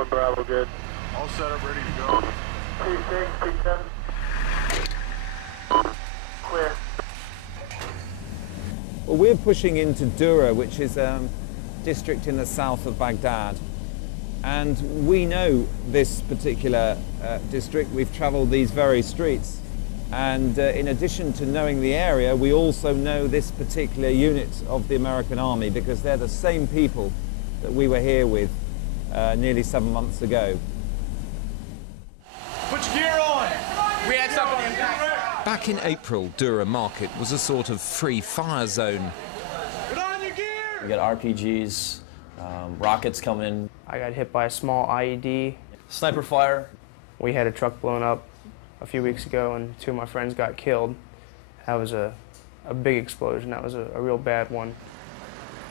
1 Bravo, good. All set up, ready to go. T6, T7. Clear. Well, we're pushing into Dura, which is a district in the south of Baghdad. And we know this particular district. We've traveled these very streets. And in addition to knowing the area, we also know this particular unit of the American Army, because they're the same people that we were here with nearly 7 months ago. Put your gear on! We had something. Back in April, Dura Market was a sort of free fire zone. Put on your gear! We got RPGs, rockets coming. I got hit by a small IED. Sniper fire. We had a truck blown up a few weeks ago, and 2 of my friends got killed. That was a big explosion. That was a real bad one.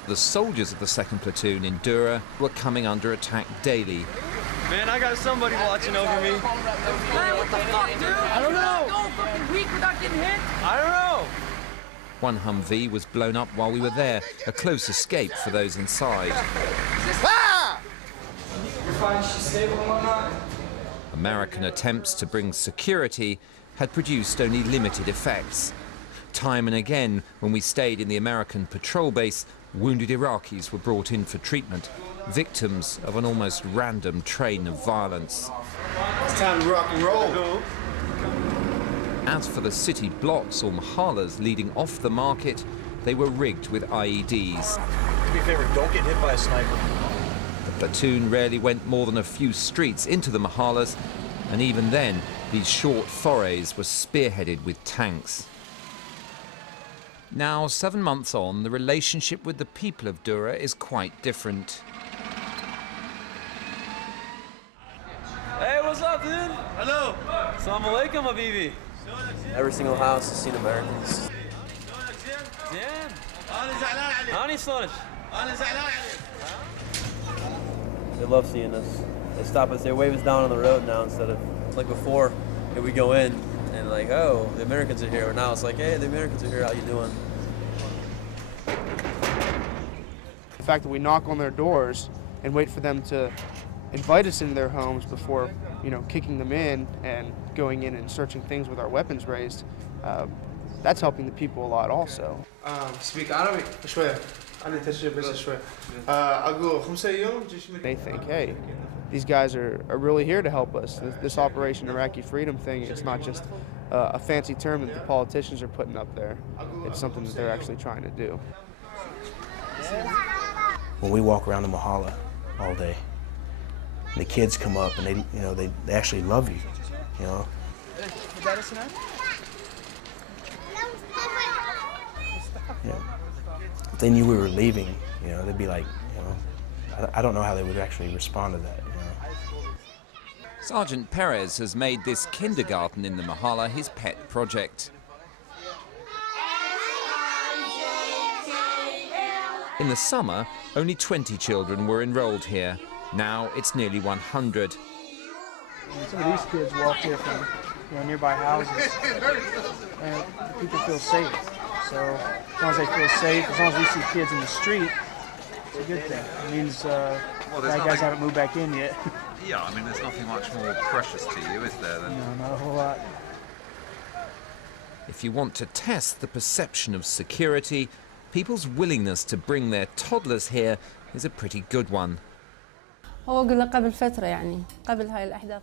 The soldiers of the 2nd Platoon in Dura were coming under attack daily. Man, I got somebody watching over me. Man, what the fuck, dude? I don't know. Go fucking weak without getting hit? I don't know. One Humvee was blown up while we were there, a close escape for those inside. Ah! You're fine, she's stable and whatnot? American attempts to bring security had produced only limited effects. Time and again, when we stayed in the American patrol base, wounded Iraqis were brought in for treatment, victims of an almost random train of violence. It's time to rock and roll. As for the city blocks or mahalas leading off the market, they were rigged with IEDs. Do me a favor, don't get hit by a sniper. The platoon rarely went more than a few streets into the mahalas, and even then, these short forays were spearheaded with tanks. Now, 7 months on, the relationship with the people of Dura is quite different. Hey, what's up, dude? Hello. Assalamu alaikum, habibi. Every single house has seen Americans. They love seeing us. They stop us, they wave us down on the road now instead of like before. Here we go in and like, oh, the Americans are here. But now it's like, hey, the Americans are here, how you doing? The fact that we knock on their doors and wait for them to invite us into their homes before, you know, kicking them in and going in and searching things with our weapons raised, that's helping the people a lot also. Speak Arabic شوية. أنا تشرب بس شوية. أقول 5 يوم. They think, hey, these guys are really here to help us. This Operation Iraqi Freedom thing, it's not just a fancy term that the politicians are putting up there. It's something that they're actually trying to do. When we walk around the Mahala all day, the kids come up and they actually love you, you know. Yeah. If they knew we were leaving, you know, they'd be like, you know, I don't know how they would actually respond to that, you know. Sergeant Perez has made this kindergarten in the Mahala his pet project. In the summer, only 20 children were enrolled here. Now it's nearly 100. Some of these kids walk here from nearby houses, and people feel safe. So as long as they feel safe, as long as we see kids in the street, it's a good thing. It means bad guys haven't moved back in yet. Yeah, I mean, there's nothing much more precious to you, is there? Than... No, not a whole lot. If you want to test the perception of security, people's willingness to bring their toddlers here is a pretty good one.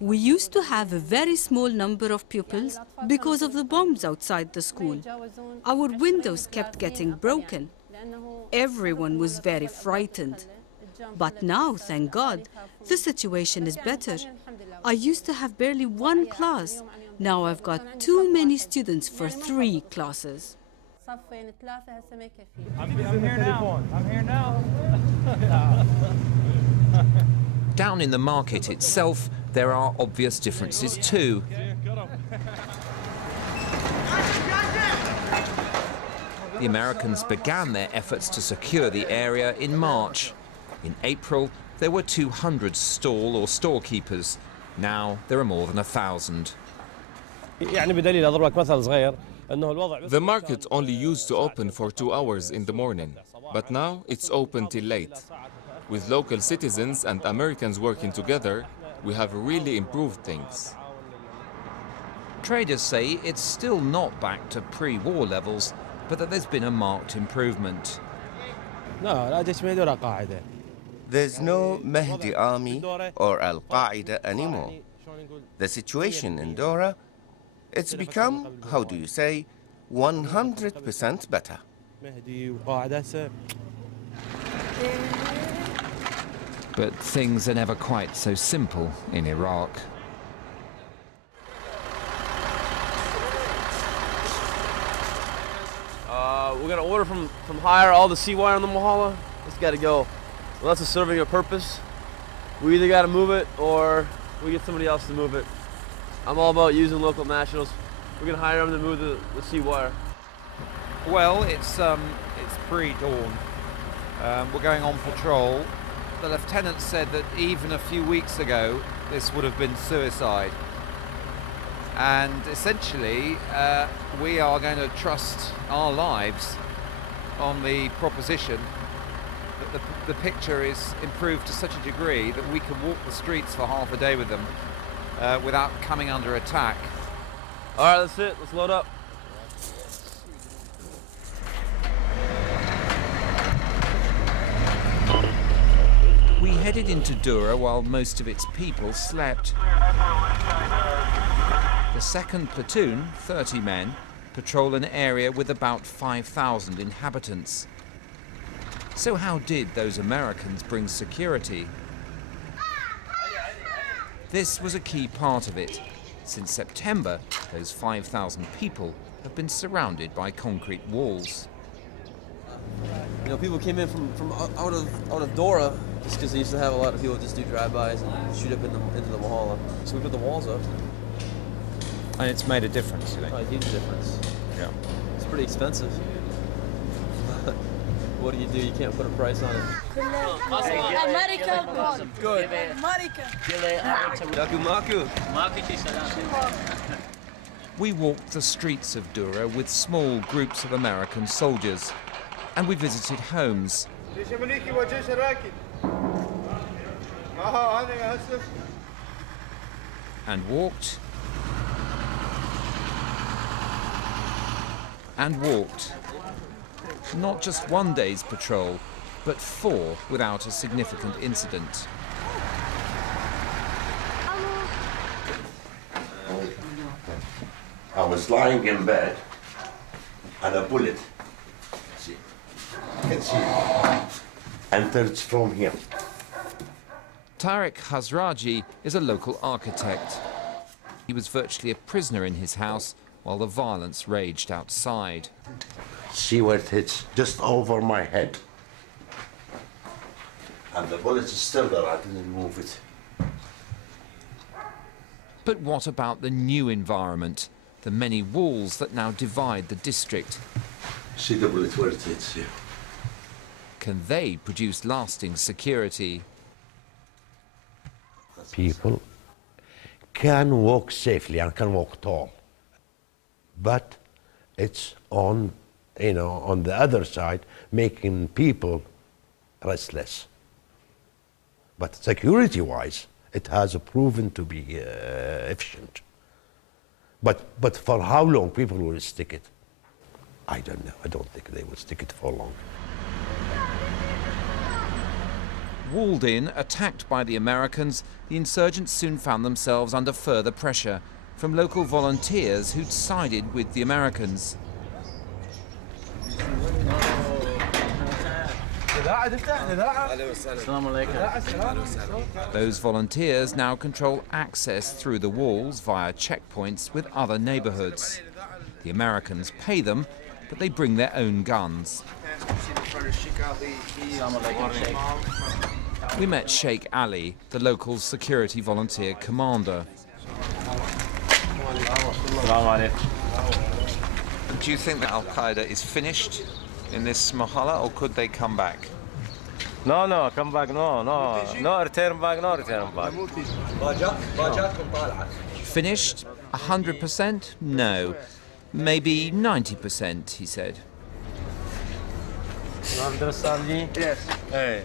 We used to have a very small number of pupils because of the bombs outside the school. Our windows kept getting broken. Everyone was very frightened. But now, thank God, the situation is better. I used to have barely 1 class. Now I've got too many students for 3 classes. I'm here now. I'm here now. Down in the market itself, there are obvious differences too. The Americans began their efforts to secure the area in March. In April, there were 200 stall or storekeepers. Now there are more than 1,000. The market only used to open for 2 hours in the morning, but now it's open till late. With local citizens and Americans working together, we have really improved things. Traders say it's still not back to pre-war levels, but that there's been a marked improvement. There's no Mahdi army or Al-Qaeda anymore. The situation in Dora, it's become, how do you say, 100% better. But things are never quite so simple in Iraq. We're gonna order from higher all the sea wire on the Mahala. It's gotta go. Unless it's serving a purpose, we either gotta move it or we get somebody else to move it. I'm all about using local nationals. We're gonna hire them to move the sea wire. Well, it's pre-dawn. We're going on patrol. The lieutenant said that even a few weeks ago, this would have been suicide. And essentially, we are going to trust our lives on the proposition that the picture is improved to such a degree that we can walk the streets for half a day with them without coming under attack. All right, that's it. Let's load up. We headed into Dura while most of its people slept. The 2nd Platoon, 30 men, patrol an area with about 5,000 inhabitants. So how did those Americans bring security? This was a key part of it. Since September, those 5,000 people have been surrounded by concrete walls. You know, people came in from out of Dora just because they used to have a lot of people just do drive-bys and shoot up into the Mahala. So we put the walls up. And it's made a difference, you think? Oh, a huge difference. Yeah. It's pretty expensive. What do? You can't put a price on it. America. Good. America. We walked the streets of Dura with small groups of American soldiers, and we visited homes. And walked. And walked. Not just one day's patrol, but 4 without a significant incident. I was lying in bed and a bullet entered from here. Tariq Hazraji is a local architect. He was virtually a prisoner in his house while the violence raged outside. See where it hits, just over my head. And the bullet is still there, I didn't move it. But what about the new environment? The many walls that now divide the district? See the bullet where it hits here. Can they produce lasting security? People can walk safely and can walk tall. But it's on, on the other side, making people restless. But security-wise, it has proven to be efficient. But for how long people will stick it? I don't know. I don't think they will stick it for long. Walled in, attacked by the Americans, the insurgents soon found themselves under further pressure from local volunteers who'd sided with the Americans. Those volunteers now control access through the walls via checkpoints with other neighborhoods. The Americans pay them, but they bring their own guns. We met Sheikh Ali, the local security volunteer commander. Do you think that Al-Qaeda is finished in this Mahala, or could they come back? No, come back, no, return back, no, return back. Finished? 100%? No. Maybe 90%, he said. You understand me? Yes. Hey.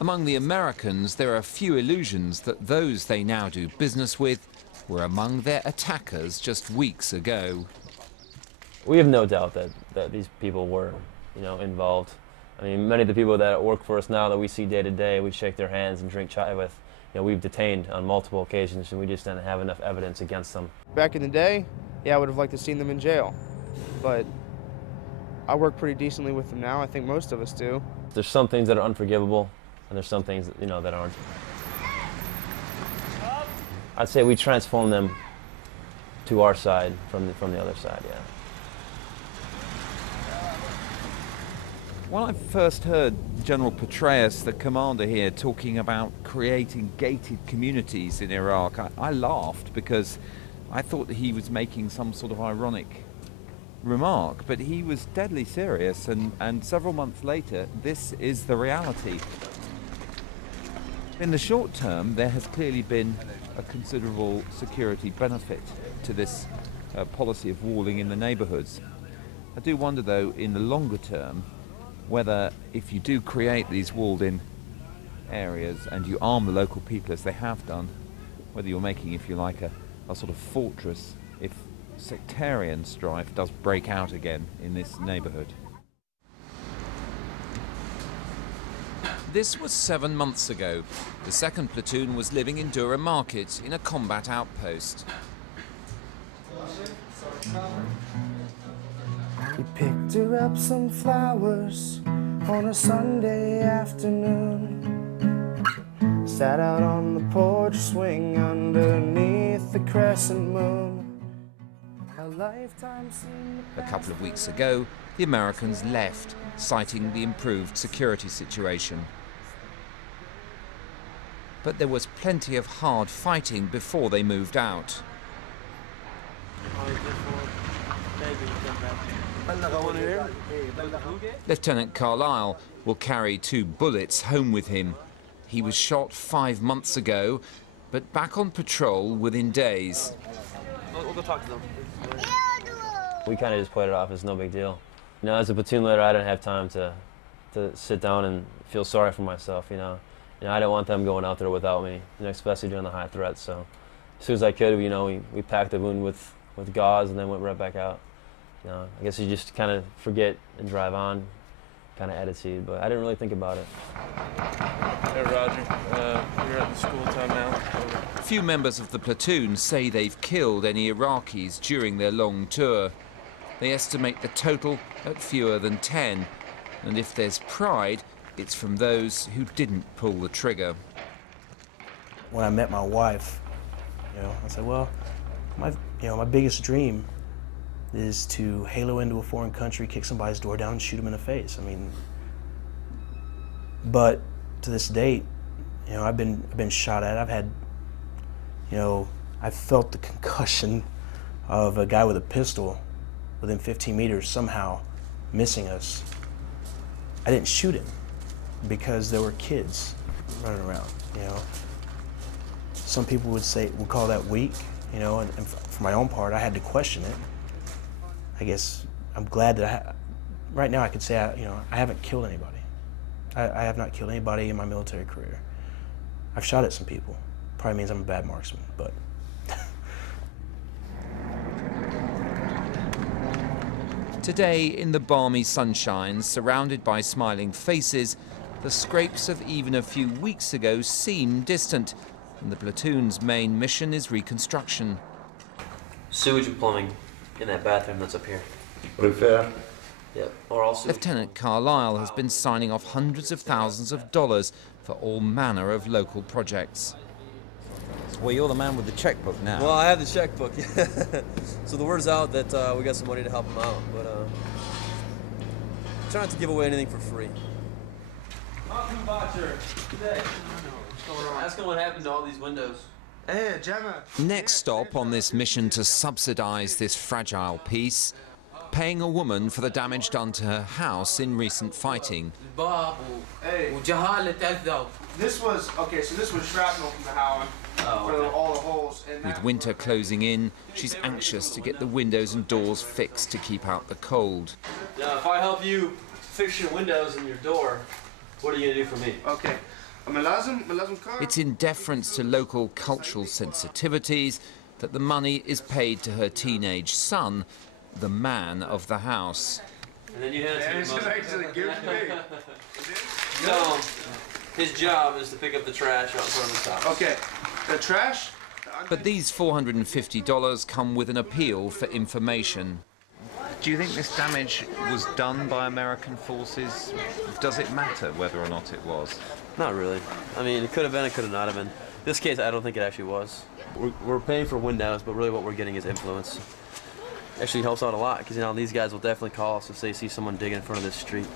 Among the Americans, there are few illusions that those they now do business with were among their attackers just weeks ago. We have no doubt that these people were, involved. I mean, many of the people that work for us now that we see day to day, we shake their hands and drink chai with. We've detained on multiple occasions, and we just didn't have enough evidence against them. Back in the day, yeah, I would have liked to seen them in jail, but I work pretty decently with them now. I think most of us do. There's some things that are unforgivable, and there's some things that aren't. I'd say we transform them to our side from the other side, yeah. When I first heard General Petraeus, the commander here, talking about creating gated communities in Iraq, I laughed because I thought that he was making some sort of ironic remark, but he was deadly serious, and several months later, this is the reality. In the short term, there has clearly been a considerable security benefit to this policy of walling in the neighbourhoods. I do wonder, though, in the longer term, whether if you do create these walled-in areas and you arm the local people as they have done, whether you're making, if you like, a sort of fortress if sectarian strife does break out again in this neighbourhood. This was 7 months ago. The 2nd Platoon was living in Dura Market in a combat outpost. We picked her up some flowers on a Sunday afternoon. Sat out on the porch swing underneath the crescent moon. A lifetime seemed A couple of weeks ago, the Americans left, citing the improved security situation. But there was plenty of hard fighting before they moved out. Lieutenant Carlisle will carry 2 bullets home with him. He was shot 5 months ago, but back on patrol within days. We'll go talk to them. We kind of just played it off as no big deal. As a platoon leader, I didn't have time to sit down and feel sorry for myself, I didn't want them going out there without me, especially during the high threats. So as soon as I could, we packed the wound with gauze and then went right back out. I guess you just kind of forget and drive on, kind of attitude, but I didn't really think about it. Hey, Roger. You're at the school time now. Over. Few members of the platoon say they've killed any Iraqis during their long tour. They estimate the total at fewer than 10, and if there's pride, it's from those who didn't pull the trigger. When I met my wife, I said, well, my biggest dream is to halo into a foreign country, kick somebody's door down and shoot them in the face. But to this date, I've been shot at. I've had, I felt the concussion of a guy with a pistol within 15 meters somehow missing us. I didn't shoot him because there were kids running around, Some people would call that weak, and for my own part, I had to question it. I guess I'm glad that right now I could say, I haven't killed anybody. I have not killed anybody in my military career. I've shot at some people. Probably means I'm a bad marksman, but. Today, in the balmy sunshine, surrounded by smiling faces, the scrapes of even a few weeks ago seem distant, and the platoon's main mission is reconstruction. Sewage and plumbing in that bathroom that's up here. Repair? Yep. Or also. Lieutenant Carlisle has been signing off hundreds of thousands of dollars for all manner of local projects. Well, you're the man with the checkbook now. Well, I have the checkbook. So the word's out that we got some money to help them out, but try not to give away anything for free. Ask them what happened to all these windows. Hey, Gemma. Next stop on this mission to subsidize this fragile piece, paying a woman for the damage done to her house in recent fighting. Hey. This was shrapnel from the Howland. For all the holes. With winter closing in, she's anxious to get the windows and doors fixed to keep out the cold. Yeah, if I help you fix your windows and your door. What are you gonna do for me? Okay. It's in deference to local cultural sensitivities that the money is paid to her teenage son, the man of the house. And then you hand it to your mother. No, his job is to pick up the trash out in front of his house. Okay, the trash? But these $450 come with an appeal for information. Do you think this damage was done by American forces? Does it matter whether or not it was? Not really. I mean, it could have been, it could have not have been. This case, I don't think it actually was. We're paying for windows, but really what we're getting is influence. Actually helps out a lot, because, you know, these guys will definitely call us if they see someone digging in front of this street.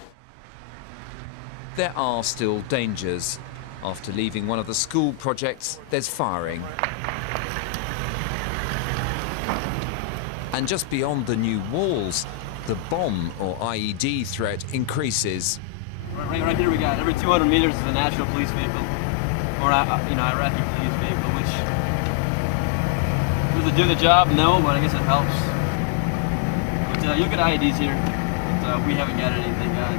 There are still dangers. After leaving one of the school projects, there's firing. And just beyond the new walls, the bomb or IED threat increases. Right here we got every 200 meters is a national police vehicle, or Iraqi police vehicle, which does it do the job? No, but I guess it helps. But you look at IEDs here, but we haven't got anything on.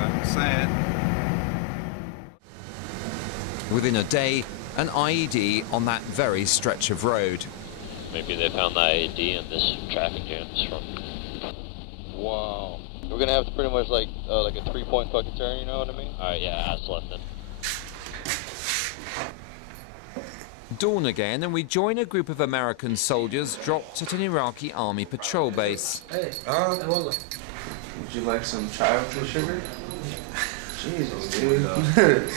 Don't say it. Within a day, an IED on that very stretch of road. Maybe they found the IED in this traffic jam. Wow. We're gonna have to pretty much like a 3-point fucking turn, you know what I mean? Alright, yeah, that's left then. Dawn again, and we join a group of American soldiers dropped at an Iraqi army patrol base. Hey, would you like some childhood sugar? Jesus, dude.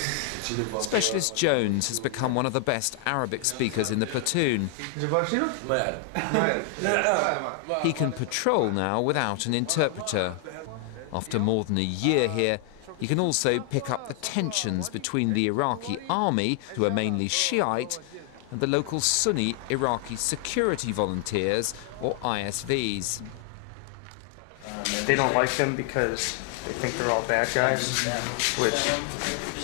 Specialist Jones has become one of the best Arabic speakers in the platoon. He can patrol now without an interpreter. After more than a year here, he can also pick up the tensions between the Iraqi army, who are mainly Shiite, and the local Sunni Iraqi security volunteers, or ISVs. They don't like them because they think they're all bad guys, which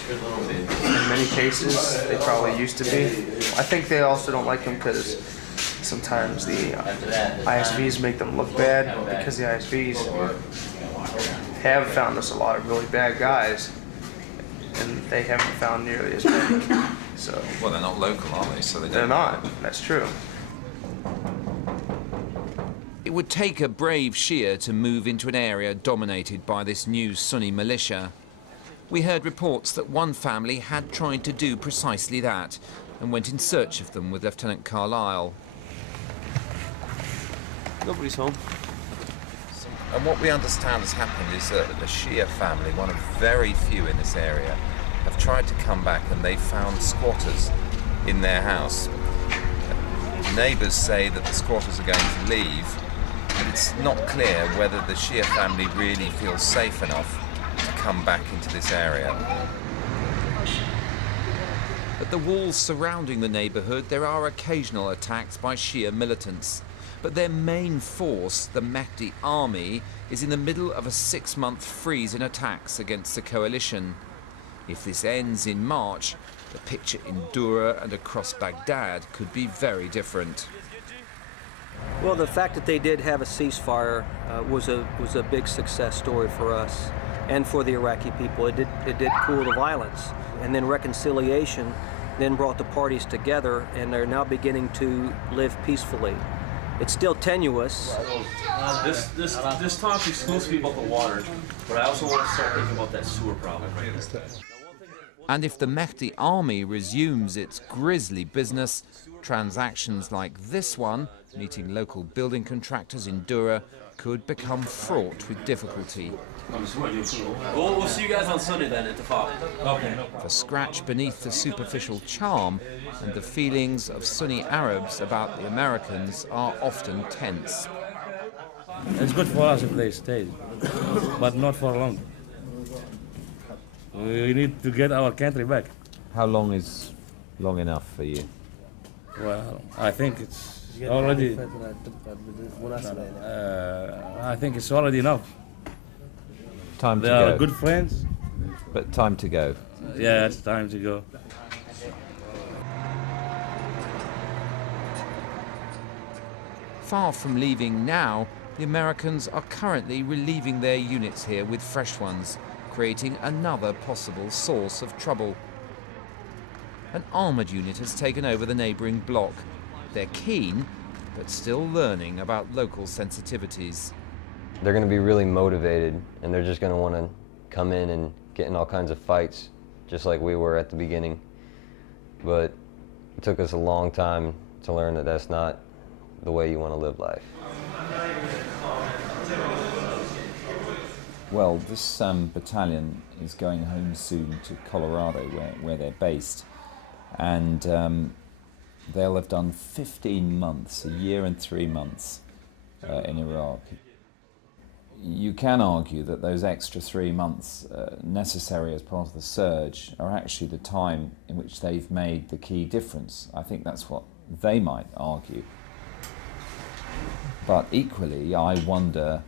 in many cases they probably used to be. I think they also don't like them because sometimes the ISVs make them look bad, because the ISVs have found us a lot of really bad guys, and they haven't found nearly as many. So, well, they're not local, are they? So they're not. That's true. It would take a brave Shia to move into an area dominated by this new Sunni militia. We heard reports that one family had tried to do precisely that and went in search of them with Lieutenant Carlisle. Nobody's home. And what we understand has happened is that the Shia family, one of very few in this area, have tried to come back and they found squatters in their house. Neighbours say that the squatters are going to leave, but it's not clear whether the Shia family really feels safe enough to come back into this area. At the walls surrounding the neighbourhood, there are occasional attacks by Shia militants. But their main force, the Mahdi army, is in the middle of a 6-month freeze in attacks against the coalition. If this ends in March, the picture in Dura and across Baghdad could be very different. Well, the fact that they did have a ceasefire was a big success story for us and for the Iraqi people. It did cool the violence, and then reconciliation then brought the parties together, and they're now beginning to live peacefully. It's still tenuous. This talk exclusively about the water, but I also want to start thinking about that sewer problem. And if the Mahdi army resumes its grisly business, transactions like this one, meeting local building contractors in Dura, could become fraught with difficulty. We'll see you guys on Sunday then at the FOB. Okay. The scratch beneath the superficial charm and the feelings of Sunni Arabs about the Americans are often tense. It's good for us if they stay, but not for long. We need to get our country back. How long is long enough for you? Well, I think it's already. I think it's already enough. Time to they go. Are good friends. But time to go. Yeah, it's time to go. Far from leaving now, The Americans are currently relieving their units here with fresh ones, creating another possible source of trouble. An armoured unit has taken over the neighbouring block. They're keen, but still learning about local sensitivities. They're going to be really motivated, and they're just going to want to come in and get in all kinds of fights, just like we were at the beginning. But it took us a long time to learn that that's not the way you want to live life. Well, this battalion is going home soon to Colorado, where they're based, and they'll have done 15 months, a year and 3 months in Iraq. You can argue that those extra 3 months necessary as part of the surge are actually the time in which they've made the key difference. I think that's what they might argue. But equally, I wonder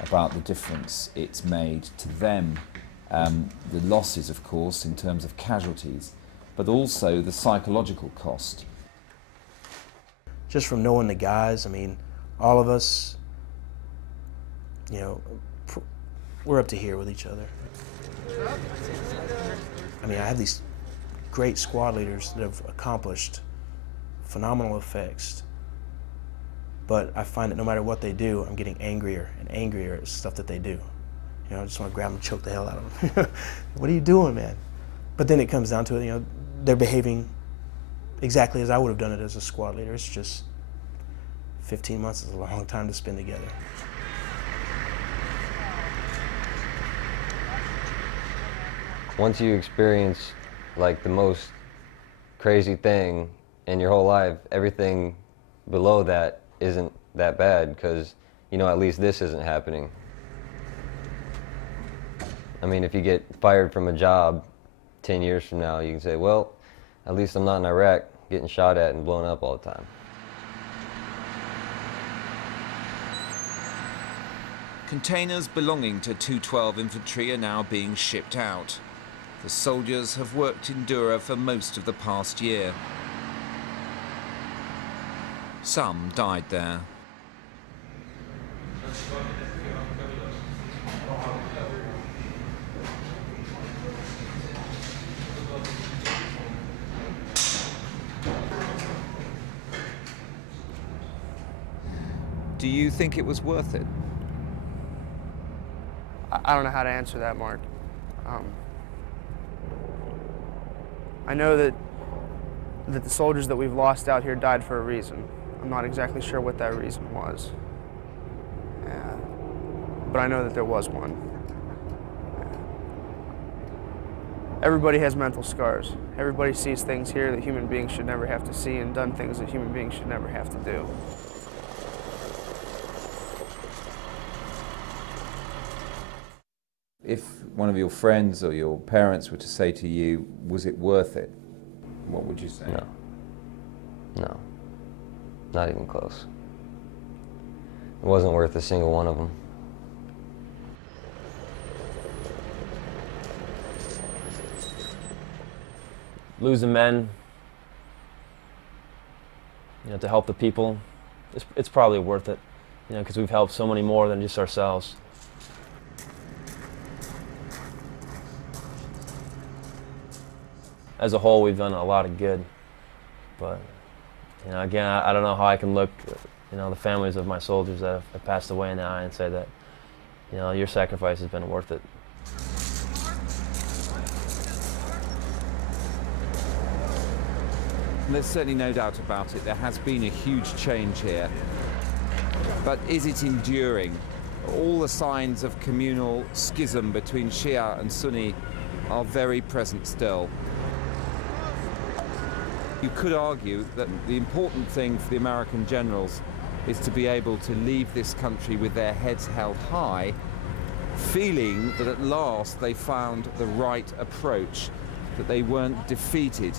about the difference it's made to them. The losses, of course, in terms of casualties, but also the psychological cost. Just from knowing the guys, I mean, all of us, you know, we're up to here with each other. I mean, I have these great squad leaders that have accomplished phenomenal effects, but I find that no matter what they do, I'm getting angrier and angrier at stuff that they do. You know, I just want to grab them and choke the hell out of them. What are you doing, man? But then it comes down to it, you know, they're behaving exactly as I would have done it as a squad leader. It's just 15 months is a long time to spend together. Once you experience like the most crazy thing in your whole life, everything below that isn't that bad because, you know, at least this isn't happening. I mean, if you get fired from a job 10 years from now, you can say, well, at least I'm not in Iraq getting shot at and blown up all the time. Containers belonging to 212 infantry are now being shipped out. The soldiers have worked in Dura for most of the past year. Some died there. Do you think it was worth it? I don't know how to answer that, Mark. I know that the soldiers that we've lost out here died for a reason. I'm not exactly sure what that reason was. But I know that there was one. Everybody has mental scars. Everybody sees things here that human beings should never have to see and done things that human beings should never have to do. If one of your friends or your parents were to say to you, was it worth it? What would you say? No. No. Not even close. It wasn't worth a single one of them. Losing men, you know, to help the people, it's probably worth it, you know, because we've helped so many more than just ourselves. As a whole, we've done a lot of good, but, you know, again, I don't know how I can look, you know, the families of my soldiers that have passed away in the eye and say that, you know, your sacrifice has been worth it. There's certainly no doubt about it. There has been a huge change here. But is it enduring? All the signs of communal schism between Shia and Sunni are very present still. You could argue that the important thing for the American generals is to be able to leave this country with their heads held high, feeling that at last they found the right approach, that they weren't defeated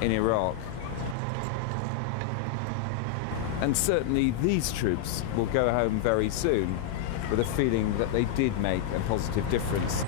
in Iraq. And certainly these troops will go home very soon with a feeling that they did make a positive difference.